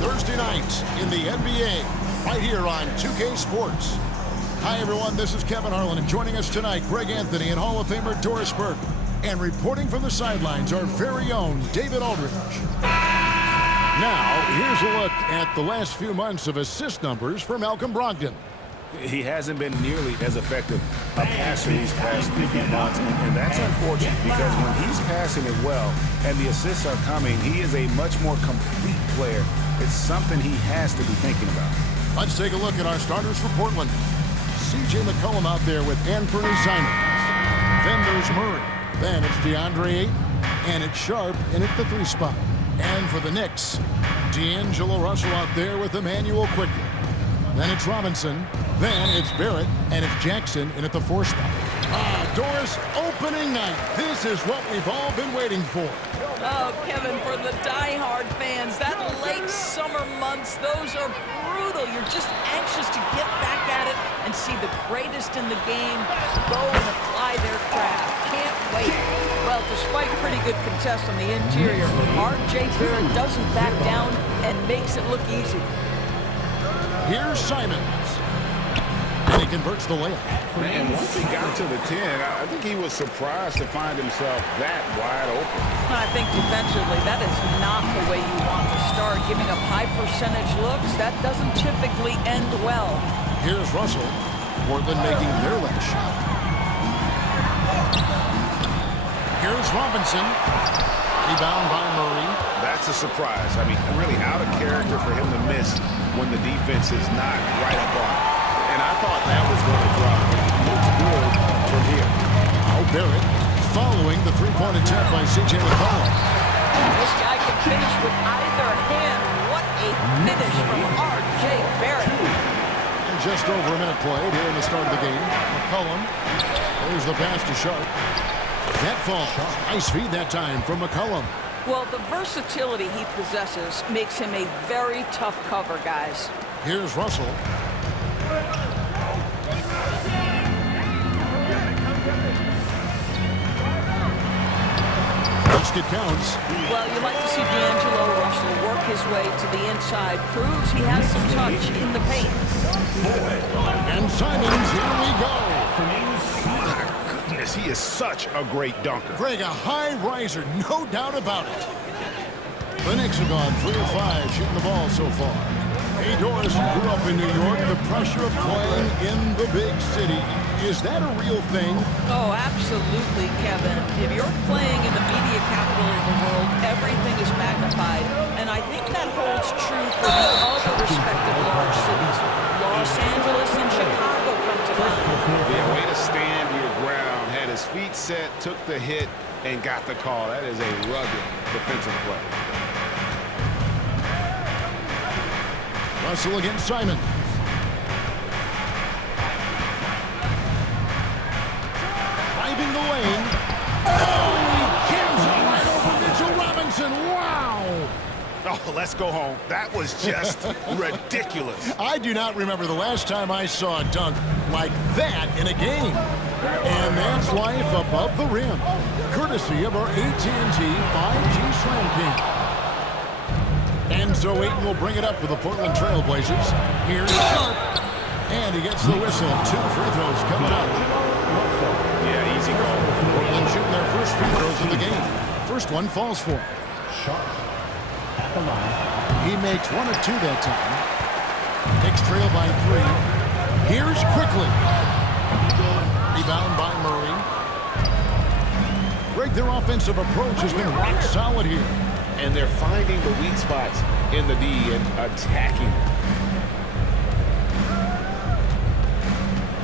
Thursday night in the NBA, right here on 2K Sports. Hi, everyone. This is Kevin Harlan, and joining us tonight, Greg Anthony and Hall of Famer Doris Burke. And reporting from the sidelines, our very own David Aldridge. Now, here's a look at the last few months of assist numbers for Malcolm Brogdon. He hasn't been nearly as effective a passer these past few months, and that's unfortunate because when he's passing it well and the assists are coming, he is a much more complete player. It's something he has to be thinking about. Let's take a look at our starters for Portland. C.J. McCollum out there with Anthony Simons. Then there's Murray. Then it's DeAndre Ayton, and it's Sharp in at the 3 spot. And for the Knicks, D'Angelo Russell out there with Emmanuel Quickley. Then it's Robinson. Then it's Barrett, and it's Jackson in at the 4 spot. Doris, opening night. This is what we've all been waiting for. Oh, Kevin, for the die-hard fans, that late summer months, those are brutal. You're just anxious to get back at it and see the greatest in the game go and apply their craft. Can't wait. Well, despite pretty good contests on the interior, R.J. Barrett doesn't back down and makes it look easy. Here's Simons. And he converts the layup. And once he got to the 10, I think he was surprised to find himself that wide open. I think defensively, that is not the way you want to start. Giving up high percentage looks, that doesn't typically end well. Here's Russell. Portland making their last shot. Here's Robinson. Rebound by Murray. That's a surprise. I mean, really out of character for him to miss when the defense is not right up on it. And I thought that was going to drop. Looks good from here. Now Barrett following the three-point attempt by C.J. McCollum. This guy can finish with either hand. What a finish from R.J. Barrett. And just over a minute played here in the start of the game. McCollum. There's the pass to Sharp. That falls. Nice feed that time from McCollum. Well, the versatility he possesses makes him a very tough cover, guys. Here's Russell. First it counts. Well, you like to see D'Angelo Russell work his way to the inside. Proves he has some touch in the paint. And Simons, here we go. My goodness, he is such a great dunker. Greg, a high riser, no doubt about it. The Knicks have gone 3 of 5 shooting the ball so far. Hey, Doris, you grew up in New York. The pressure of playing in the big city. Is that a real thing? Oh, absolutely, Kevin. If you're playing in the media capital of the world, everything is magnified. And I think that holds true for the other respective large cities. Los Angeles and Chicago come to mind. Yeah, way to stand your ground. Had his feet set, took the hit, and got the call. That is a rugged defensive play. Russell against Simon. Driving the lane. Oh, he jams it right over Mitchell Robinson. Wow. Oh, let's go home. That was just ridiculous. I do not remember the last time I saw a dunk like that in a game. And that's life above the rim, courtesy of our AT&T 5G Slam King. And so Ayton will bring it up for the Portland Trail Blazers. Here's Sharp. And he gets the whistle. 2 free throws coming up. Yeah, easy goal. Portland shooting their first free throws of the game. First one falls for him. Sharp at the line. He makes 1 of 2 that time. Knicks trail by 3. Here's Quickley. Rebound by Murray. Greg, their offensive approach has been rock solid here. And they're finding the weak spots in the D and attacking.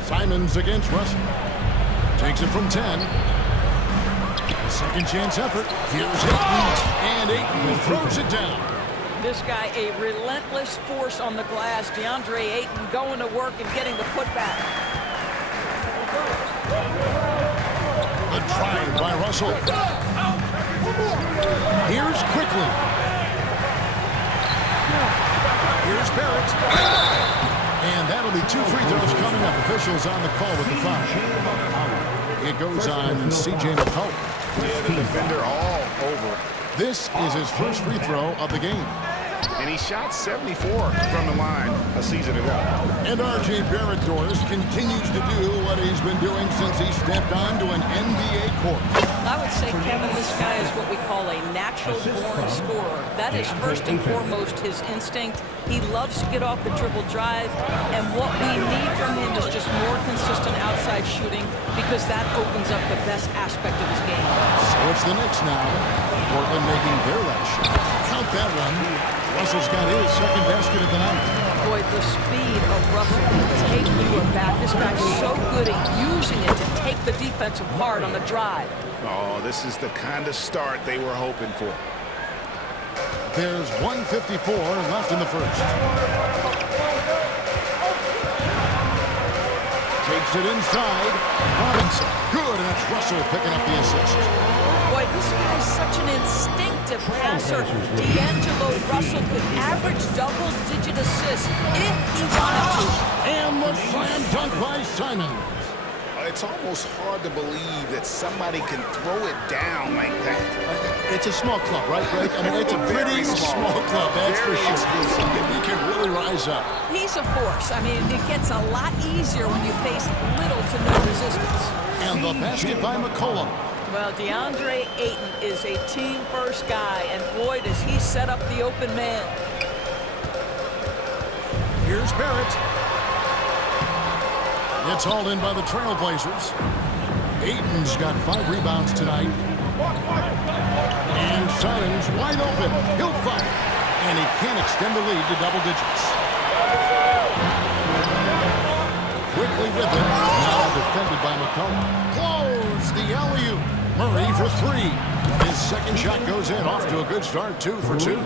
Simons against Russell. Takes it from 10. A second chance effort. Here's Ayton. And Ayton throws it down. This guy, a relentless force on the glass. DeAndre Ayton going to work and getting the putback. The drive by Russell. Here's Quickley. Here's Barrett. And that'll be 2 free throws coming up. Officials on the call with the foul. It goes on C.J. McCollum. Yeah, the defender all over. This is his first free throw of the game. and he shot 74 from the line a season ago. And R.J. Barrett, Doris, continues to do what he's been doing since he stepped onto an NBA court. I would say, Kevin, this guy is what we call a natural-born scorer. That is first and foremost his instinct. He loves to get off the dribble drive, and what we need from him is just more consistent outside shooting because that opens up the best aspect of his game. So it's the Knicks now. Portland making their last shot. Count that one. Russell's got his second basket of the night. Boy, the speed of Russell will take you aback. This guy's so good at using it to take the defense apart on the drive. Oh, this is the kind of start they were hoping for. There's 1:54 left in the first. Takes it inside. Robinson. Good, and that's Russell picking up the assist. Boy, this guy's such an instinctive passer. D'Angelo Russell could average double-digit assists if he wanted to. And the slam dunk by Simon. It's almost hard to believe that somebody can throw it down like that. It's a small club, right, Greg? I mean, it's a pretty small club, that's for sure. He can really rise up. He's a force. I mean, it gets a lot easier when you face little to no resistance. And the basket by McCollum. Well, DeAndre Ayton is a team-first guy, and boy, does he set up the open man. Here's Barrett. It's hauled in by the Trailblazers. Ayton's got 5 rebounds tonight. And Simon's wide open. He'll fight. And he can't extend the lead to double digits. Quickly with it. Now defended by McCollum. Close the alley-oop. Murray for 3. His second shot goes in. Off to a good start, 2 for 2.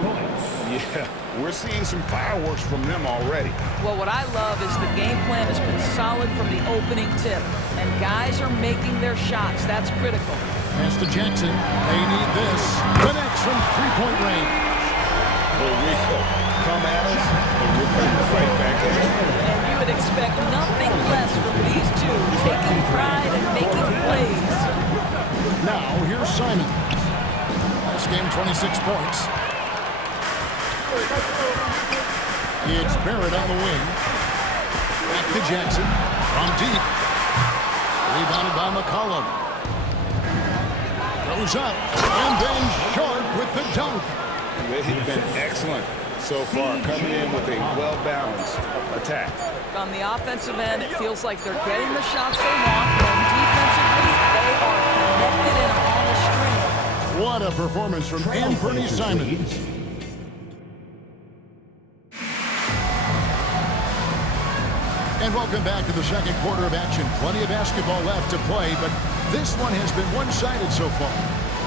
Yeah, we're seeing some fireworks from them already. Well, what I love is the game plan has been solid from the opening tip. And guys are making their shots. That's critical. Pass to Jackson. They need this. Connects from three-point range. Here we go. Come at us, and we're coming right back at you. And you would expect nothing less from these two, taking pride and making plays. Now, here's Simon. Last game, 26 points. It's Barrett on the wing. Back to Jackson. From deep. Rebounded by McCollum. Goes up. And then Sharp with the dunk. They've been excellent so far, coming in with a well-balanced attack. On the offensive end, it feels like they're getting the shots they want, and defensively, they are connected and on a string. What a performance from Anthony Simons. And welcome back to the second quarter of action. Plenty of basketball left to play, but this one has been one-sided so far.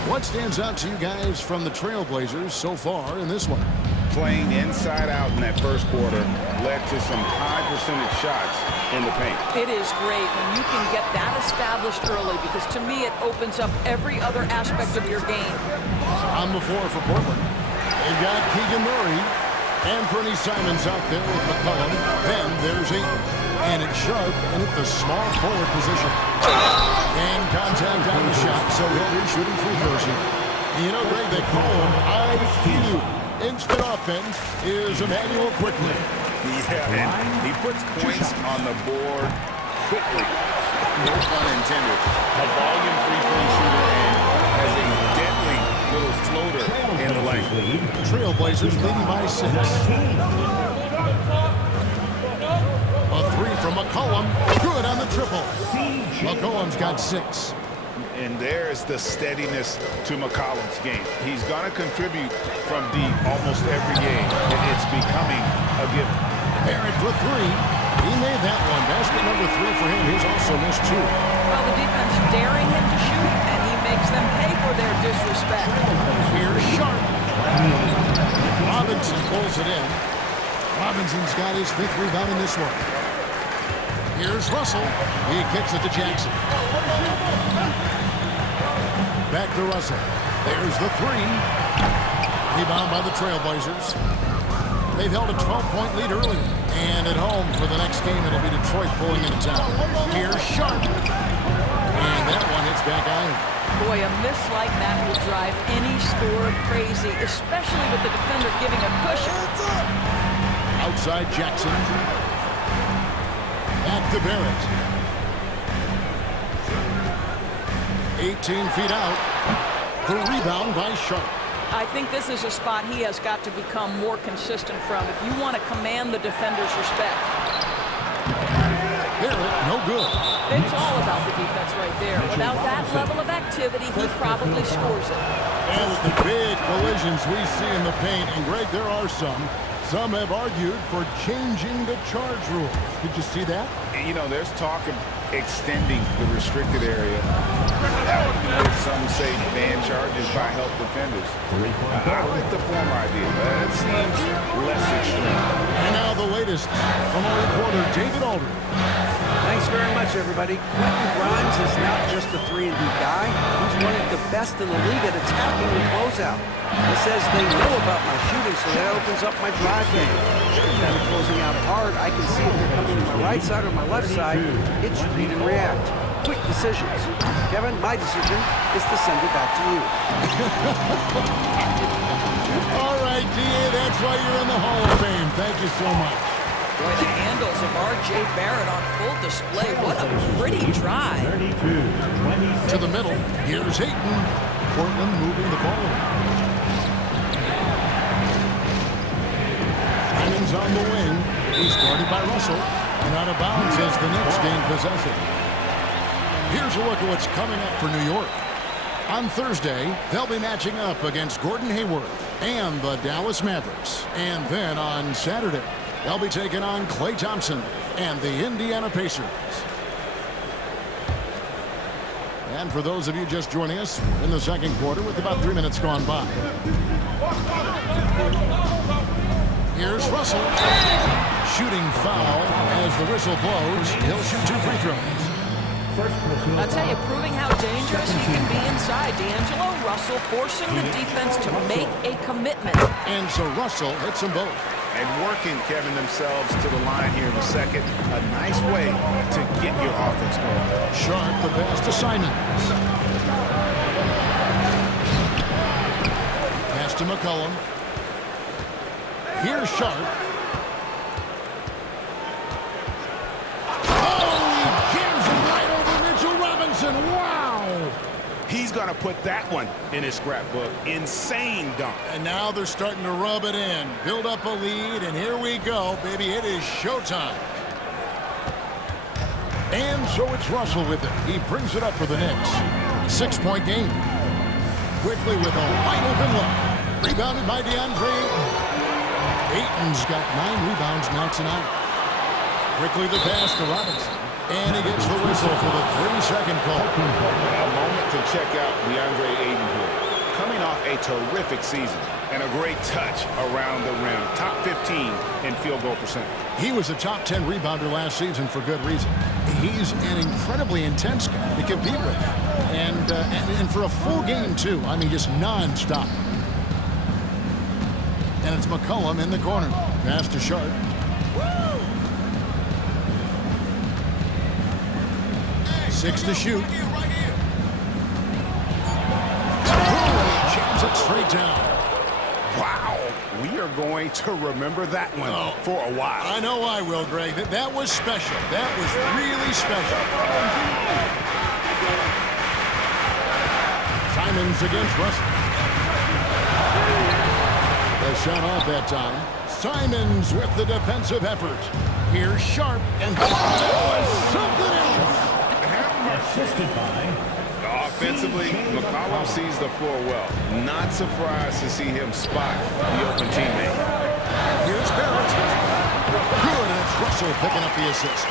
What stands out to you guys from the Trailblazers so far in this one? Playing inside out in that first quarter led to some high percentage shots in the paint. It is great when you can get that established early because to me it opens up every other aspect of your game. On the floor for Portland, they've got Keegan Murray. Anthony Simons out there with McCollum. Then there's Ayton. And it's Sharp in at the small forward position. And contact on the shot, so he'll be shooting free throws here. You know, Greg, they call him IQ. Instant offense is Emmanuel Quickley. Yeah, and he puts points on the board quickly. No pun intended. A volume three-point shooter and has a deadly little floater in the lane. Trailblazers leading by 6. A 3 from McCollum. Good on the triple. McCollum's got 6. And there's the steadiness to McCollum's game. He's going to contribute from deep almost every game, and it's becoming a given. Barrett for 3. He made that one. Basket number 3 for him. He's also missed 2. Well, the defense daring him to shoot, and he makes them pay for their disrespect. Here's Sharp. Robinson pulls it in. Robinson's got his 5th rebound in this one. Here's Russell. He kicks it to Jackson. Back to Russell. There's the 3. Rebound by the Trailblazers. They've held a 12-point lead earlier. And at home for the next game, it'll be Detroit pulling into town. Here's Sharp. And that one hits back iron. Boy, a miss like that will drive any scorer crazy, especially with the defender giving a cushion. Outside Jackson. Back to Barrett. 18 feet out. The rebound by Sharp. I think this is a spot he has got to become more consistent from if you want to command the defender's respect. Barrett, no good. It's all about the defense right there. Without that level of activity, he probably scores it. And with the big collisions we see in the paint, and Greg, there are some. Some have argued for changing the charge rules. Did you see that? You know, there's talk of extending the restricted area. Some say ban charges by help defenders. I like the former idea. That seems less extreme. And now the latest from our reporter, David Aldridge. Thanks very much, everybody. Quentin Grimes is not just a 3-and-D guy. He's one of the best in the league at attacking the closeout. He says they know about my shooting, so that opens up my drive game. Instead of closing out hard, I can see if they're coming to my right side or my left side. It's read and react. Quick decisions. Kevin, my decision is to send it back to you. All right, D.A., that's why you're in the Hall of Fame. Thank you so much. Boy, the handles of R.J. Barrett on full display. What a pretty drive. 32-26. To the middle. Here's Ayton. Portland moving the ball around. Simon's on the wing. He's guarded by Russell. And out of bounds as the Knicks gain possession. Here's a look at what's coming up for New York. On Thursday, they'll be matching up against Gordon Hayward and the Dallas Mavericks. And then on Saturday, they'll be taking on Klay Thompson and the Indiana Pacers. And for those of you just joining us, we're in the second quarter with about 3 minutes gone by. Here's Russell. Shooting foul as the whistle blows. He'll shoot 2 free throws. I'll tell you, proving how dangerous he can be inside. D'Angelo Russell forcing the defense to make a commitment. And so Russell hits them both. And working, Kevin, themselves to the line here in the second. A nice way to get your offense going. Sharp, the pass to Simons. Pass to McCollum. Here's Sharp. Wow! He's going to put that one in his scrapbook. Insane dunk. And now they're starting to rub it in. Build up a lead, and here we go, baby. It is showtime. And so it's Russell with it. He brings it up for the Knicks. 6-point game. Quickly with a wide open look. Rebounded by DeAndre Ayton. Ayton's got 9 rebounds now tonight. Quickly the pass to Robinson. And he gets the whistle for the 3-second call. A moment to check out DeAndre Ayton here. Coming off a terrific season and a great touch around the rim. Top 15 in field goal percentage. He was a top 10 rebounder last season for good reason. He's an incredibly intense guy to compete with. And for a full game, too. I mean, just nonstop. And it's McCollum in the corner. Pass to Sharp. 6 to shoot. Jams it straight down. Wow. We are going to remember that one for a while. I know I will, Greg. That was special. That was really special. Simons against Russell. The shot off that time. Simons with the defensive effort. Here's Sharp. And something else. Assisted by Offensively, McCollum sees the floor well. Not surprised to see him spot the open teammate. Here's Barrett. Good, and it's Russell picking up the assist.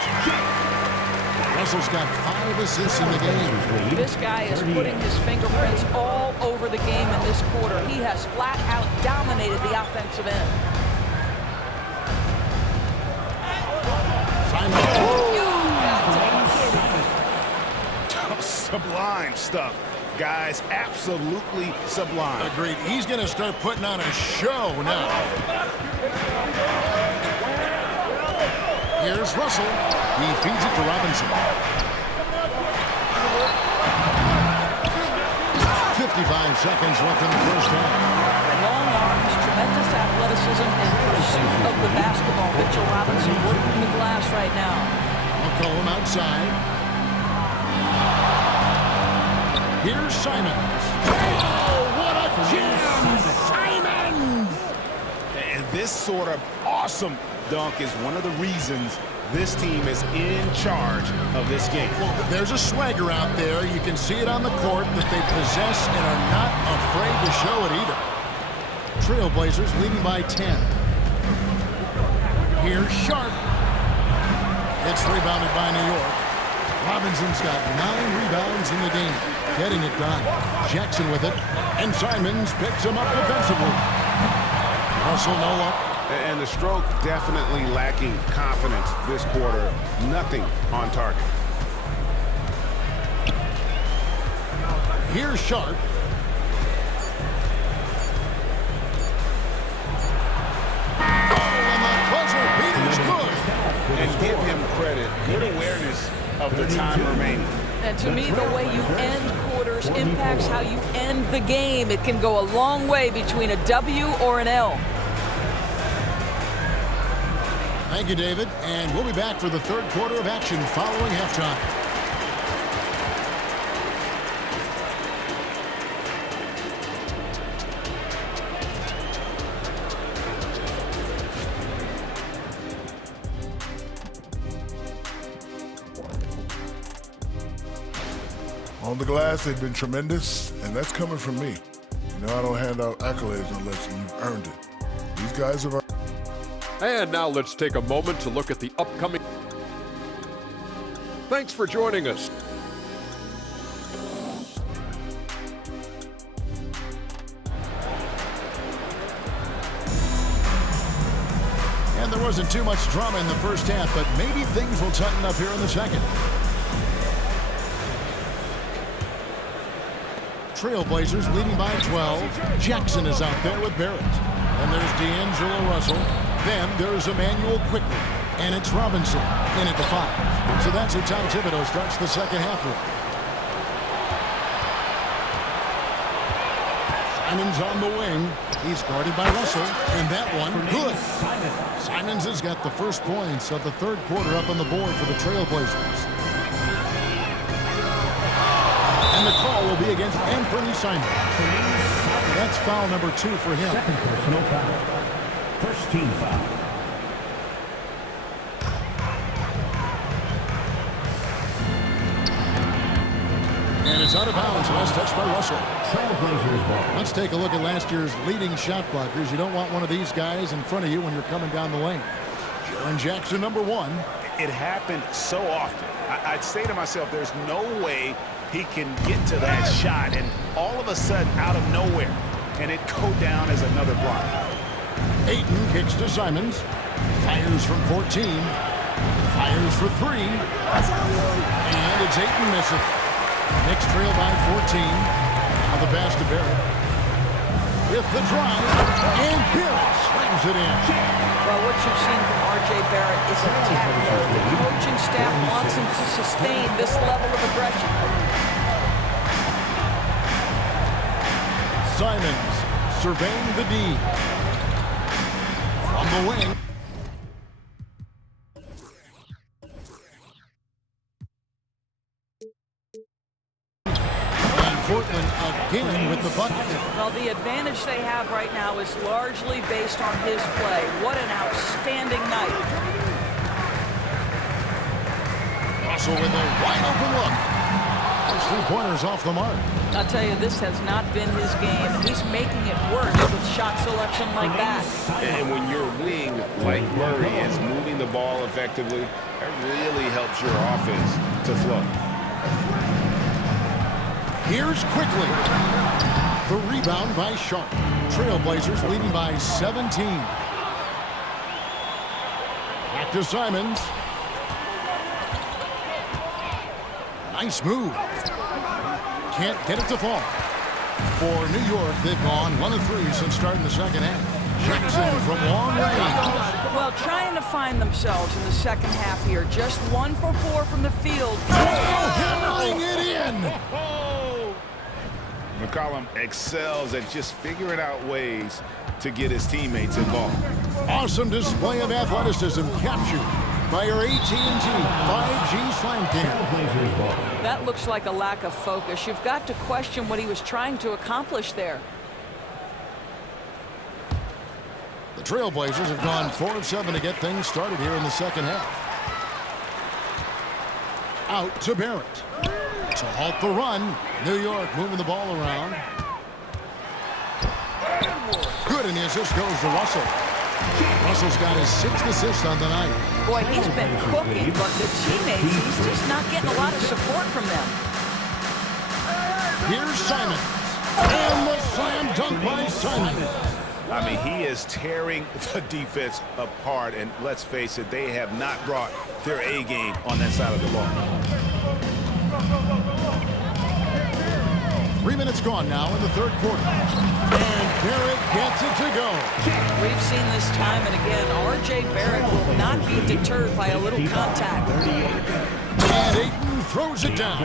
Russell's got 5 assists in the game. This guy is putting his fingerprints all over the game in this quarter. He has flat out dominated the offensive end. Sublime stuff. Guys, absolutely sublime. Agreed. He's going to start putting on a show now. Here's Russell. He feeds it to Robinson. seconds left in the first half. Long arms, tremendous athleticism, and pursuit of the basketball. Mitchell Robinson working the glass right now. McCollum outside. Here's Simons. Oh, what a jam! Simons! And this sort of awesome dunk is one of the reasons this team is in charge of this game. Well, there's a swagger out there. You can see it on the court that they possess and are not afraid to show it either. Trailblazers leading by 10. Here's Sharp. It's rebounded by New York. Robinson's got 9 rebounds in the game. Getting it done. Jackson with it. And Simons picks him up defensively. Russell no luck. And the stroke definitely lacking confidence this quarter. Nothing on target. Here's Sharp. And the buzzer beater's good. And give him credit. Good awareness of the time remaining. And to me, the way you end quarters impacts how you end the game. It can go a long way between a W or an L. Thank you, David. And we'll be back for the third quarter of action following halftime. On the glass, they've been tremendous, and that's coming from me. You know, I don't hand out accolades unless you've earned it. These guys have. And now let's take a moment to look at the upcoming. Thanks for joining us. And there wasn't too much drama in the first half, but maybe things will tighten up here in the second. Trailblazers leading by 12. Jackson is out there with Barrett. And there's D'Angelo Russell. Then there's Emmanuel Quickly. And it's Robinson in at the 5. So that's how Tom Thibodeau starts the second half with. Simons on the wing. He's guarded by Russell. And that one, good. Simons has got the first points of the third quarter up on the board for the Trailblazers. And the call will be against Anthony Simons. That's foul number 2 for him. Second personal foul. First team foul. And it's out of bounds. Last touch by Russell. Trailblazers ball. Let's take a look at last year's leading shot blockers. You don't want one of these guys in front of you when you're coming down the lane. Jaren Jackson, number 1. It happened so often. I'd say to myself, there's no way he can get to that shot, and all of a sudden, out of nowhere, and it go down as another block. Ayton kicks to Simons. Fires from 14. Fires for 3. And it's Ayton missing. Knicks trail by 14. Now the pass to Barrett. With the drive, and Barrett slams it in. Well, what you've seen from R.J. Barrett is attack mode. The coaching staff wants him to sustain this level of aggression. Simons surveying the D. From the wing. And Portland again with the bucket. Well, the advantage they have right now is largely based on his play. What an outstanding night. Russell with a wide open look. Those 3-pointers off the mark. I'll tell you, this has not been his game. He's making it work with shot selection like that. And when your wing, like Murray, is moving the ball effectively, that really helps your offense to flow. Here's Quickly. The rebound by Sharp. Trailblazers leading by 17. Back to Simons. Nice move. Can't get it to fall. For New York, they've gone 1 of 3 since starting the second half. Jackson from long range. Well, trying to find themselves in the second half here. Just 1 for 4 from the field. Oh, hammering it in. McCollum excels at just figuring out ways to get his teammates involved. Awesome display of athleticism captured by your AT&T 5G Slam Cam. Trailblazers ball. That looks like a lack of focus. You've got to question what he was trying to accomplish there. The Trailblazers have gone 4 of 7 to get things started here in the second half. Out to Barrett. To halt the run. New York moving the ball around. Good, and the assist goes to Russell. Russell's got his 6th assist on the night. Boy, he's been cooking, but the teammates, he's just not getting a lot of support from them. Here's Simons. And the slam dunk by Simons. I mean, he is tearing the defense apart, and let's face it, they have not brought their A game on that side of the ball. 3 minutes gone now in the third quarter. And Barrett gets it to go. We've seen this time and again. R.J. Barrett will not be deterred by a little contact. And Ayton throws it down.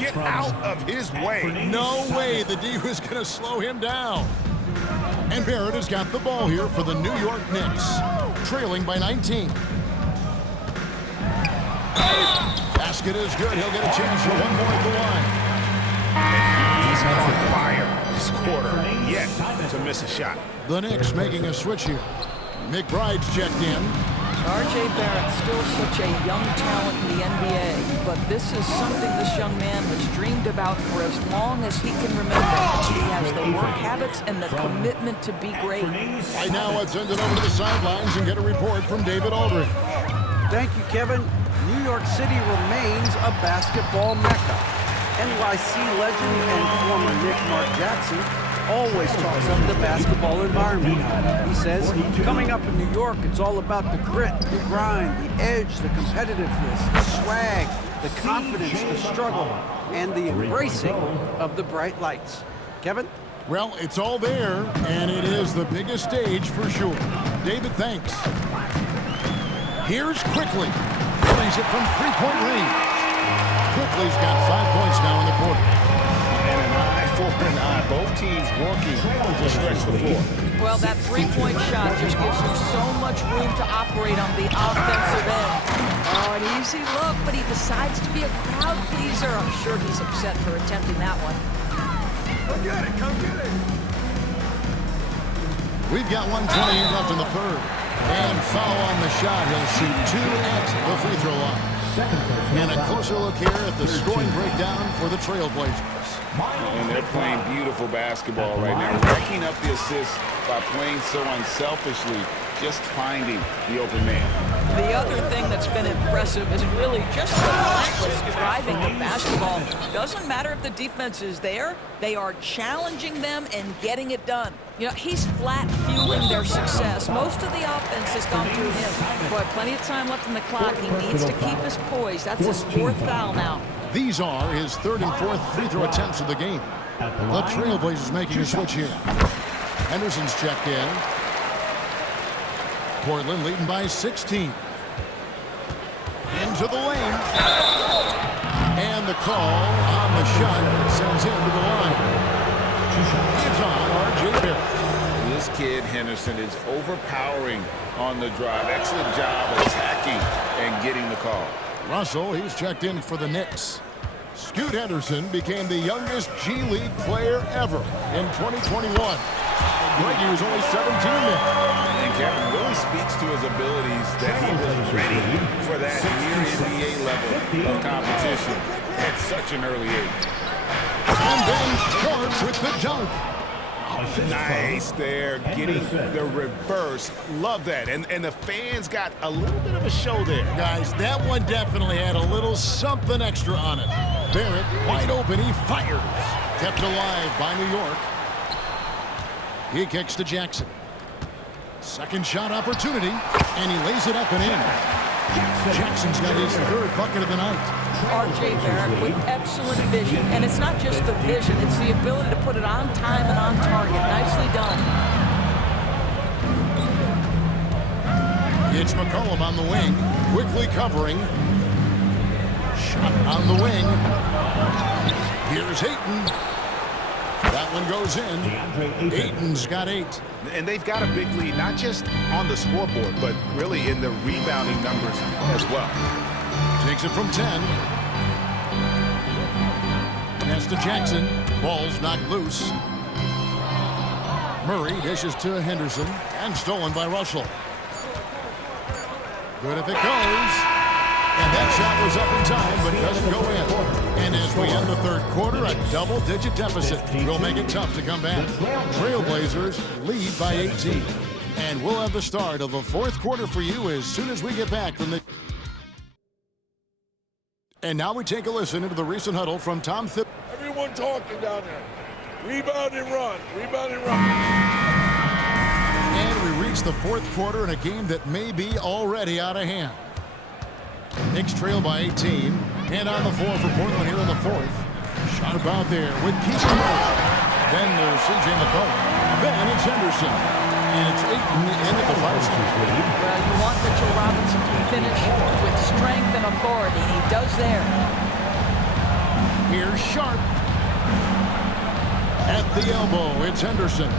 Get out of his way. No way the D was going to slow him down. And Barrett has got the ball here for the New York Knicks, trailing by 19. Basket is good. He'll get a chance for one more at the line. He's on fire this quarter, yet to miss a shot. The Knicks making a switch here. McBride's checked in. R.J. Barrett, still such a young talent in the NBA, but this is something this young man has dreamed about for as long as he can remember. He has the work habits and the commitment to be great. Right now, let's send it over to the sidelines and get a report from David Aldridge. Thank you, Kevin. New York City remains a basketball mecca. NYC legend and former Knick Mark Jackson always talks of the basketball environment. He says, coming up in New York, it's all about the grit, the grind, the edge, the competitiveness, the swag, the confidence, the struggle, and the embracing of the bright lights. Kevin? Well, it's all there, and it is the biggest stage for sure. David, thanks. Here's Quickly. Plays it from three-point range. Quickly's got 5 points now in the quarter. And an eye for an eye. Both teams working to stretch the floor. Well, that three-point shot just gives you so much room to operate on the offensive end. Oh, an easy look, but he decides to be a crowd pleaser. I'm sure he's upset for attempting that one. Come get it, come get it. We've got 1:28 left in the third. And foul on the shot. He'll shoot 2 at the free throw line. And a closer look here at the scoring breakdown for the Trailblazers. And they're playing beautiful basketball right now, racking up the assists by playing so unselfishly, just finding the open man. The other thing that's been impressive is really just the relentless driving of basketball. Doesn't matter if the defense is there, they are challenging them and getting it done. You know, he's flat fueling their success. Most of the offense has gone through him. Boy, plenty of time left in the clock. He needs to keep his poise. That's his 4th foul now. These are his 3rd and 4th free throw attempts of the game. The Trailblazers making a switch here. Henderson's checked in. Portland leading by 16. Into the lane. And the call on the shot sends him to the line. It's on R.J. Barrett. This kid, Henderson, is overpowering on the drive. Excellent job attacking and getting the call. Russell, he's checked in for the Knicks. Scoot Henderson became the youngest G League player ever in 2021. But he was only 17 then. And Kevin really speaks to his abilities that he was ready for that near NBA level of competition at such an early age. And then Sharp with the dunk. Nice there, getting the reverse. Love that. And the fans got a little bit of a show there. Guys, that one definitely had a little something extra on it. Barrett, wide open, he fires. Kept alive by New York. He kicks to Jackson. Second shot opportunity, and he lays it up and in. Jackson's got his 3rd bucket of the night. R.J. Barrett with excellent vision, and it's not just the vision, it's the ability to put it on time and on target. Nicely done. It's McCollum on the wing, quickly covering. Shot on the wing. Here's Ayton. That one goes in. DeAndre Ayton's got 8. And they've got a big lead, not just on the scoreboard, but really in the rebounding numbers as well. Takes it from 10. Pass to Jackson. Ball's knocked loose. Murray dishes to Henderson. And stolen by Russell. Good if it goes. And that shot was up in time, but doesn't go in. And as we end the third quarter, a double-digit deficit will make it tough to come back. Trailblazers lead by 18. And we'll have the start of the fourth quarter for you as soon as we get back from the... And now we take a listen into the recent huddle from Tom Thibodeau. Everyone talking down there. Rebound and run. Rebound and run. And we reach the fourth quarter in a game that may be already out of hand. Knicks trail by 18. And on the floor for Portland here in the fourth. Sharp out there with Keegan Murray. Then there's C.J. McCollum. Then it's Henderson. And it's Ayton in at the 5 spot. Well, you want Mitchell Robinson to finish with strength and authority. He does there. Here's Sharp. At the elbow, it's Henderson.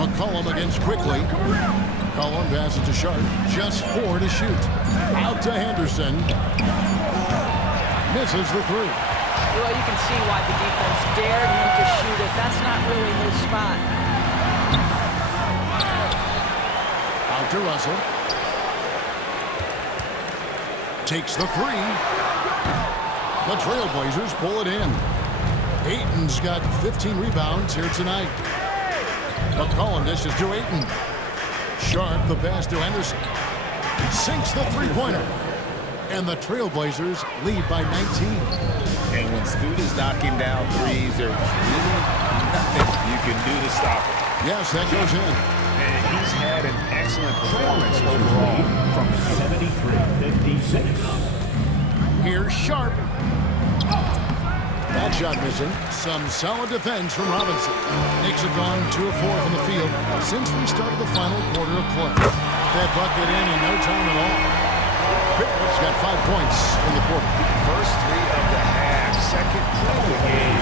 McCollum against Quickly. McCollum passes to Sharp. Just 4 to shoot. Out to Henderson. Misses the 3. Well, you can see why the defense dared him to shoot it. That's not really his spot. Out to Russell. Takes the 3. The Trailblazers pull it in. Ayton's got 15 rebounds here tonight. McCollum dishes to Ayton. Sharp, the pass to Henderson. Sinks the three-pointer. And the Trailblazers lead by 19. And when Scoot is knocking down threes, there's really nothing you can do to stop him. Yes, that goes in. And he's had an excellent performance overall from 73-56. Here's Sharp. That shot missing. Some solid defense from Robinson. Knicks have gone 2 of 4 from the field since we started the final quarter of play. That bucket in no time at all. Barrett's got 5 points in the quarter. first 3 of the half, second play of the game.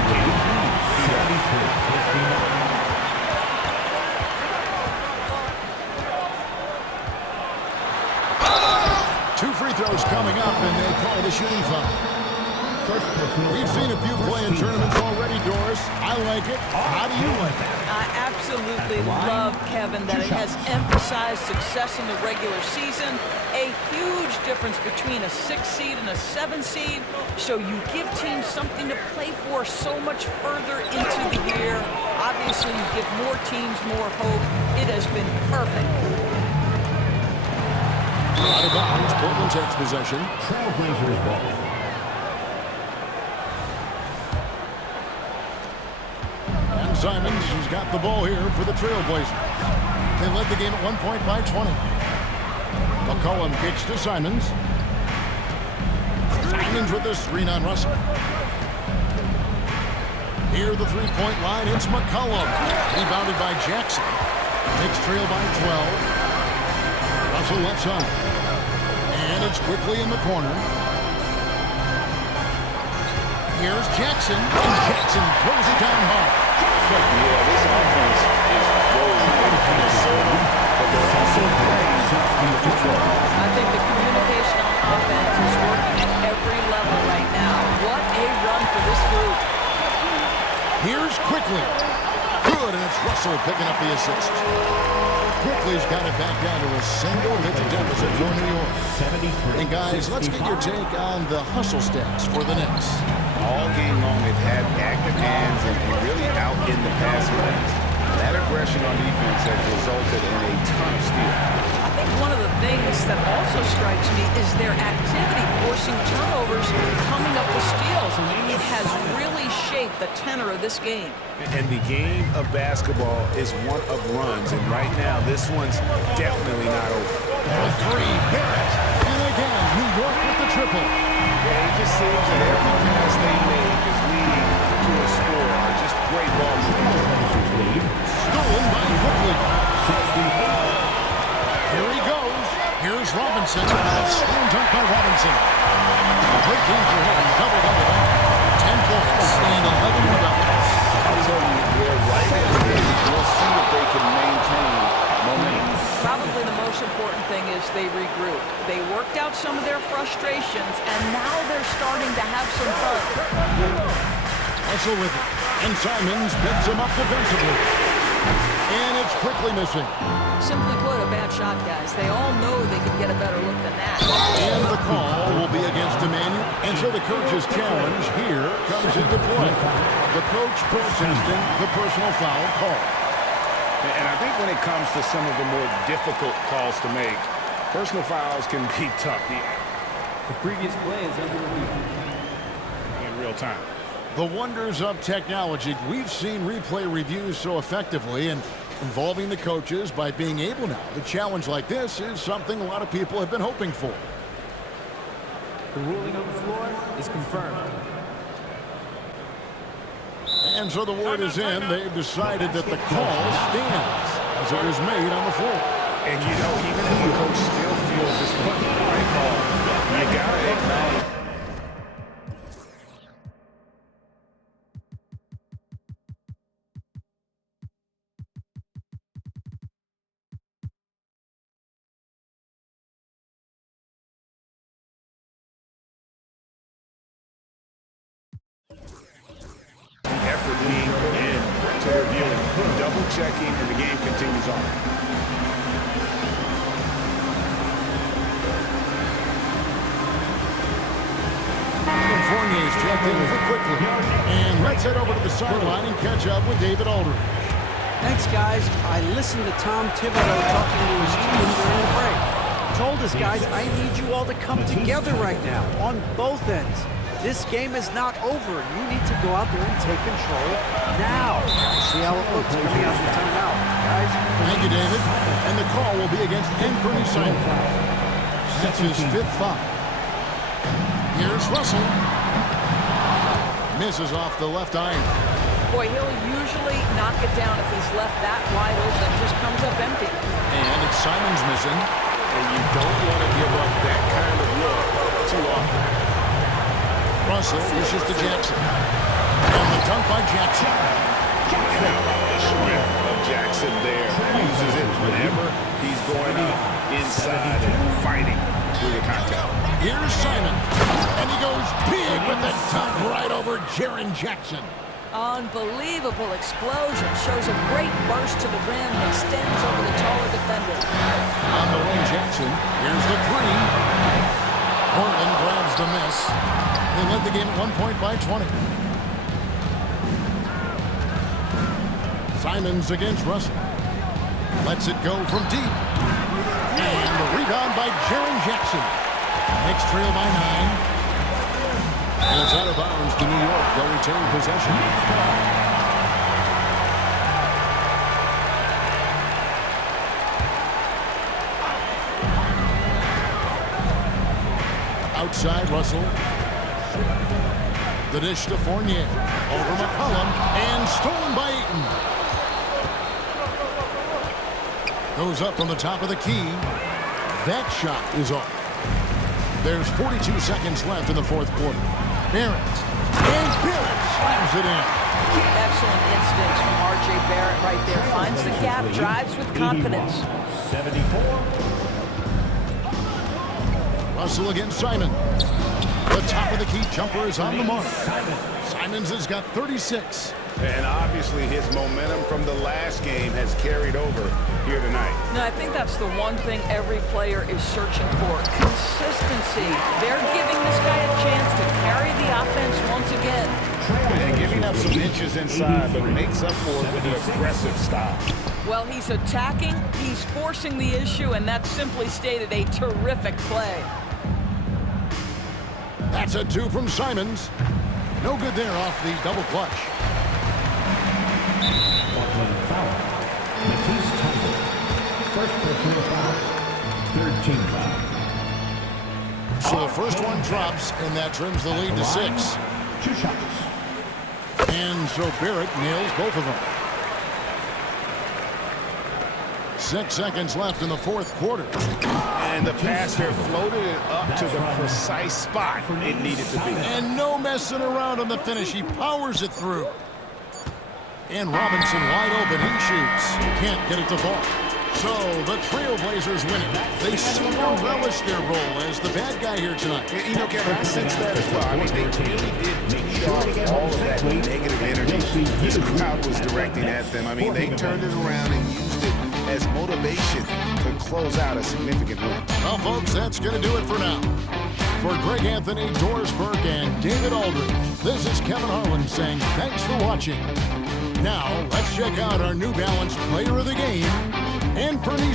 2 free throws coming up, and they call the shooting foul. We've seen a few play in tournaments already, Doris. I like it. How do you like it? I absolutely love, Kevin, that it has emphasized success in the regular season. A huge difference between a 6 seed and a 7 seed. So you give teams something to play for so much further into the year. Obviously, you give more teams more hope. It has been perfect. Out of bounds, Portland takes possession. Trailblazers ball. And Simons has got the ball here for the Trailblazers. They led the game at 1 point by 20. McCollum kicks to Simons. Simons with the screen on Russell. Here the three-point line, it's McCollum. Rebounded by Jackson. Knicks trail by 12. Russell left side. And it's quickly in the corner. Here's Jackson. And Jackson throws it down hard. Yeah, this offense is rolling in control, but they're also playing under control. I think the communication on offense is working at every level right now. What a run for this group. Here's Quickly. Good, and it's Russell picking up the assist. Quickly's got it back down to a single-digit deficit for New York. 73. And guys, let's get your take on the hustle stats for the Knicks. All game long, they've had active hands and really out in the passing lanes. That aggression on defense has resulted in a ton of steals. I think one of the things that also strikes me is their activity forcing turnovers, coming up with steals. It has really shaped the tenor of this game. And the game of basketball is one of runs, and right now this one's definitely not over. The 3, Barrett. And again, New York with the triple. Yeah, it just seems that every pass they make is leading to a score or just great ball movement. Stolen by Quickly. Here he goes. Here's Robinson. A slam dunk by Robinson. A great game for him. Double-double. 10 points and 11 rebounds. I'll tell you, they're right in the game. We'll see if they can maintain momentum. Probably the most important thing is they regroup. They worked out some of their frustrations, and now they're starting to have some fun. Russell with it. And Simons picks him up defensively. And it's quickly missing. Simply put, a bad shot, guys. They all know they can get a better look than that. And the call will be against Emmanuel. And so the coach's challenge here comes into play. The coach protesting the personal foul call. And I think when it comes to some of the more difficult calls to make, personal fouls can be tough. The previous play is under review. In real time. The wonders of technology. We've seen replay reviews so effectively, and involving the coaches by being able now. The challenge like this is something a lot of people have been hoping for. The ruling on the floor is confirmed. And so the word is in. They've decided that the call stands as it was made on the floor. And you know, even if the coach still feels this wasn't the right call, you got to acknowledge. Effort being put in to review, double checking, and the game continues on. Fournier's checked in for quickly. And let's head over to the sideline and catch up with David Aldridge. Thanks, guys. I listened to Tom Thibodeau talking to his team during the break. Told us, guys, I need you all to come together right now on both ends. This game is not over. You need to go out there and take control now. See how it looks coming out of the timeout, guys. Thank you, David. And the call will be against Anthony Simons. That's his 5th foul. Here's Russell. Misses off the left iron. Boy, he'll usually knock it down if he's left that wide open. Just comes up empty. And it's Simons missing. And you don't want to give up that kind of look too often. Russell dishes to Jackson. And the dunk by Jackson. How about the strength of Jackson there? Uses it whenever he's going up inside and fighting through the contact. Here's Simon. And he goes big with the dunk right over Jaren Jackson. Unbelievable explosion. Shows a great burst to the rim and extends over the taller defender. On the wing, Jackson. Here's the 3. Portland grabs the miss. They led the game at 1 point by 20. Simons against Russell. Lets it go from deep. And the rebound by Jaren Jackson. Knicks trail by 9. And it's out of bounds to New York. They'll retain possession. Outside, Russell. The dish to Fournier. Over McCollum. And stolen by Ayton. Goes up on the top of the key. That shot is off. There's 42 seconds left in the 4th quarter. Barrett. And Barrett slams it in. Excellent instincts from R.J. Barrett right there. Finds the gap, drives with confidence. 74. Russell against Simon. The top of the key jumper is on the mark. Simons has got 36. And obviously his momentum from the last game has carried over here tonight. No, I think that's the one thing every player is searching for. Consistency. They're giving this guy a chance to carry the offense once again. And giving up some inches inside, but makes up for it with an aggressive style. Well, he's attacking, he's forcing the issue, and that's simply stated a terrific play. That's a 2 from Simons. No good there off the double clutch. Foul. Matisse Thybulle. First personal foul. 3rd team foul. So the first one drops, and that trims the lead to 6. 2 shots. And so Barrett nails both of them. 6 seconds left in the fourth quarter. And the passer floated it up to the precise spot it needed to be. And no messing around on the finish. He powers it through. And Robinson wide open. He shoots. Can't get it to fall. So the Trailblazers win it. They seem to relish their role as the bad guy here tonight. You know, Kevin, I sense that as well. I mean, they really did feed off all of that negative energy this crowd was directing at them. I mean, they turned it around and used it as motivation to close out a significant win. Well, folks, that's going to do it for now. For Greg Anthony, Doris Burke, and David Aldridge, this is Kevin Harlan saying thanks for watching. Now, let's check out our New Balance Player of the Game, Anthony